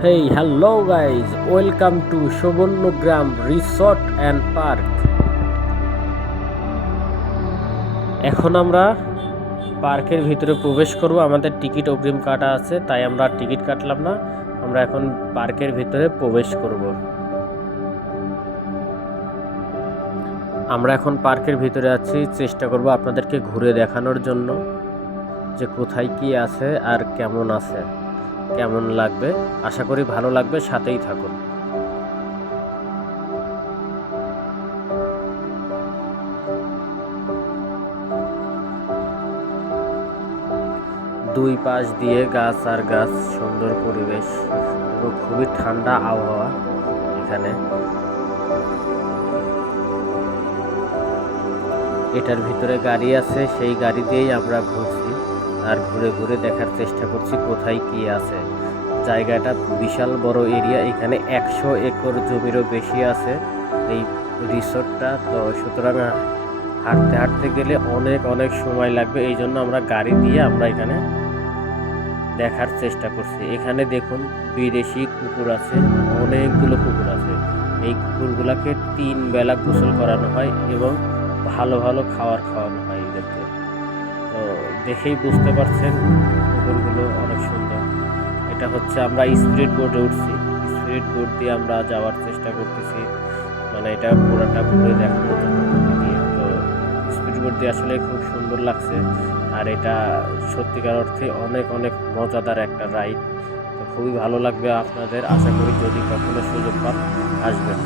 Hey, hello guys, welcome to Subarnagram Resort and Park. এখন আমরা পার্কের ভিতরে প্রবেশ করব। আমাদের টিকিট অগ্রিম কাটা আছে, তাই আমরা টিকিট কাটলাম না। আমরা এখন পার্কের ভিতরে প্রবেশ করব। আমরা এখন পার্কের ভিতরে আছি, চেষ্টা করব আপনাদেরকে ঘুরে দেখানোর জন্য যে কোথায় কি আছে আর কেমন আছে, কেমন লাগবে। আশা করি ভালো লাগবে, সাথেই থাকুন। দুই পাশ দিয়ে গাছ আর গাছ, সুন্দর পরিবেশ এবং খুবই ঠান্ডা আবহাওয়া এখানে। এটার ভিতরে গাড়ি আছে, সেই গাড়ি দিয়েই আমরা ঘুরছি আর ঘুরে ঘুরে দেখার চেষ্টা করছি কোথায় কি আছে। জায়গাটা বিশাল বড় এরিয়া, এখানে 100 একর জমিরও বেশি আছে এই রিসোর্টটা। তো সুতরাং হাঁটতে হাঁটতে গেলে অনেক অনেক সময় লাগবে, এই জন্য আমরা গাড়ি দিয়ে আমরা এখানে দেখার চেষ্টা করছি। এখানে দেখুন বিদেশি কুকুর আছে, অনেকগুলো কুকুর আছে। এই কুকুরগুলোকে 3 বেলা গোসল করানো হয় এবং ভালো ভালো খাবার খাওয়ানো হয় এদেরকে। তো দেখেই বুঝতে পারছেন কুকুরগুলো অনেক সুন্দর। এটা হচ্ছে আমরা স্পিড বোটে উঠছি, স্পিড বোট দিয়ে আমরা যাওয়ার চেষ্টা করতেছি, মানে এটা পুরোটা ঘুরে দেখানোর জন্য দিয়ে। তো স্পিড বোট দিয়ে আসলে খুব সুন্দর লাগছে, আর এটা সত্যিকার অর্থে অনেক অনেক মজাদার একটা রাইড। তো খুবই ভালো লাগবে আপনাদের, আশা করি যদি কখনো সুযোগ পান আসবেন।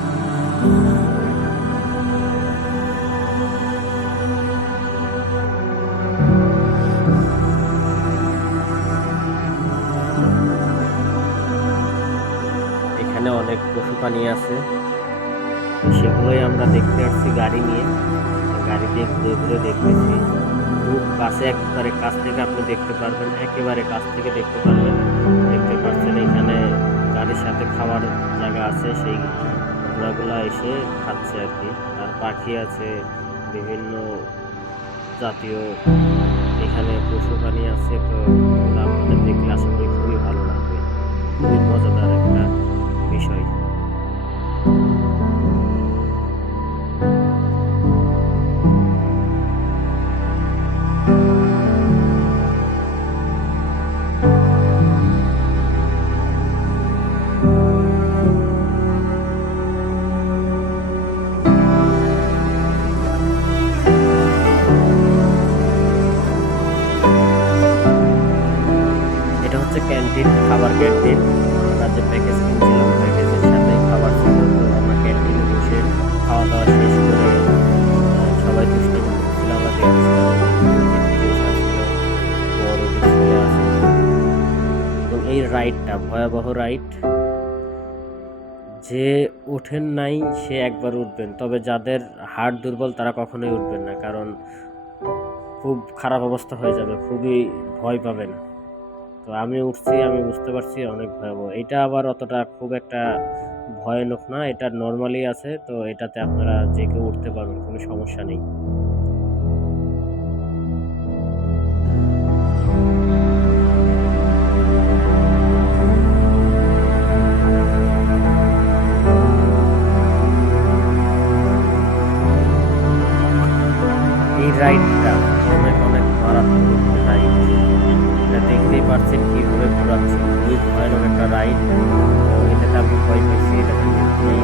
এখানে অনেক পশু প্রাণী আছে, সেগুলোই আমরা দেখতে আসছি গাড়ি নিয়ে। গাড়ি দিয়ে ঘুরে ঘুরে দেখতেছি। খুব কাছে, একবারে কাছ থেকে আপনি দেখতে পারবেন, একেবারে কাছ থেকে দেখতে পারবেন। দেখতে পাচ্ছেন এখানে গাড়ির সাথে খাওয়ার জায়গা আছে, সেই ঘোড়াগুলা এসে খাচ্ছে আর কি। আর পাখি আছে, বিভিন্ন জাতীয় এখানে পশু প্রাণী আছে। তো এগুলো আপনাদের দেখলে আশা করি খুবই ভালো লাগবে, খুবই মজাদার একটা বিষয়। এটা হচ্ছে ক্যান্টিন, খাবার ক্যান্টিন। আমরা যে প্যাকেজ কিনছিলাম প্যাকেজের সাথে খাবার ছিল। তো আমরা ক্যান্টিনে বসে খাওয়া দাওয়া শেষ করে সবাই দুষ্টামি করছিলাম, আমরা দেখছিলাম বড় ডিসপ্লে আছে। এবং এই রাইডটা ভয়াবহ রাইড, যে ওঠেন নাই সে একবার উঠবেন, তবে যাদের হার্ট দুর্বল তারা কখনোই উঠবেন না, কারণ খুব খারাপ অবস্থা হয়ে যাবে, খুবই ভয় পাবেন। তো আমি উঠছি, আমি বুঝতে পারছি অনেক ভয়াবহ। এটা আবার অতটা খুব একটা ভয়ানক না, এটা নর্মালি আছে। তো এটাতে আপনারা যে কেউ উঠতে পারবেন, কোনো সমস্যা নেই। এই রাইডটা অনেক অনেক মারাত্মক রাইড, এটা দেখতেই পাচ্ছেন কীভাবে ঘোরাচ্ছে, খুবই ভয়ানক একটা রাইড। এটাতে আমি ভয় পেয়েছি, এটাতে নেই।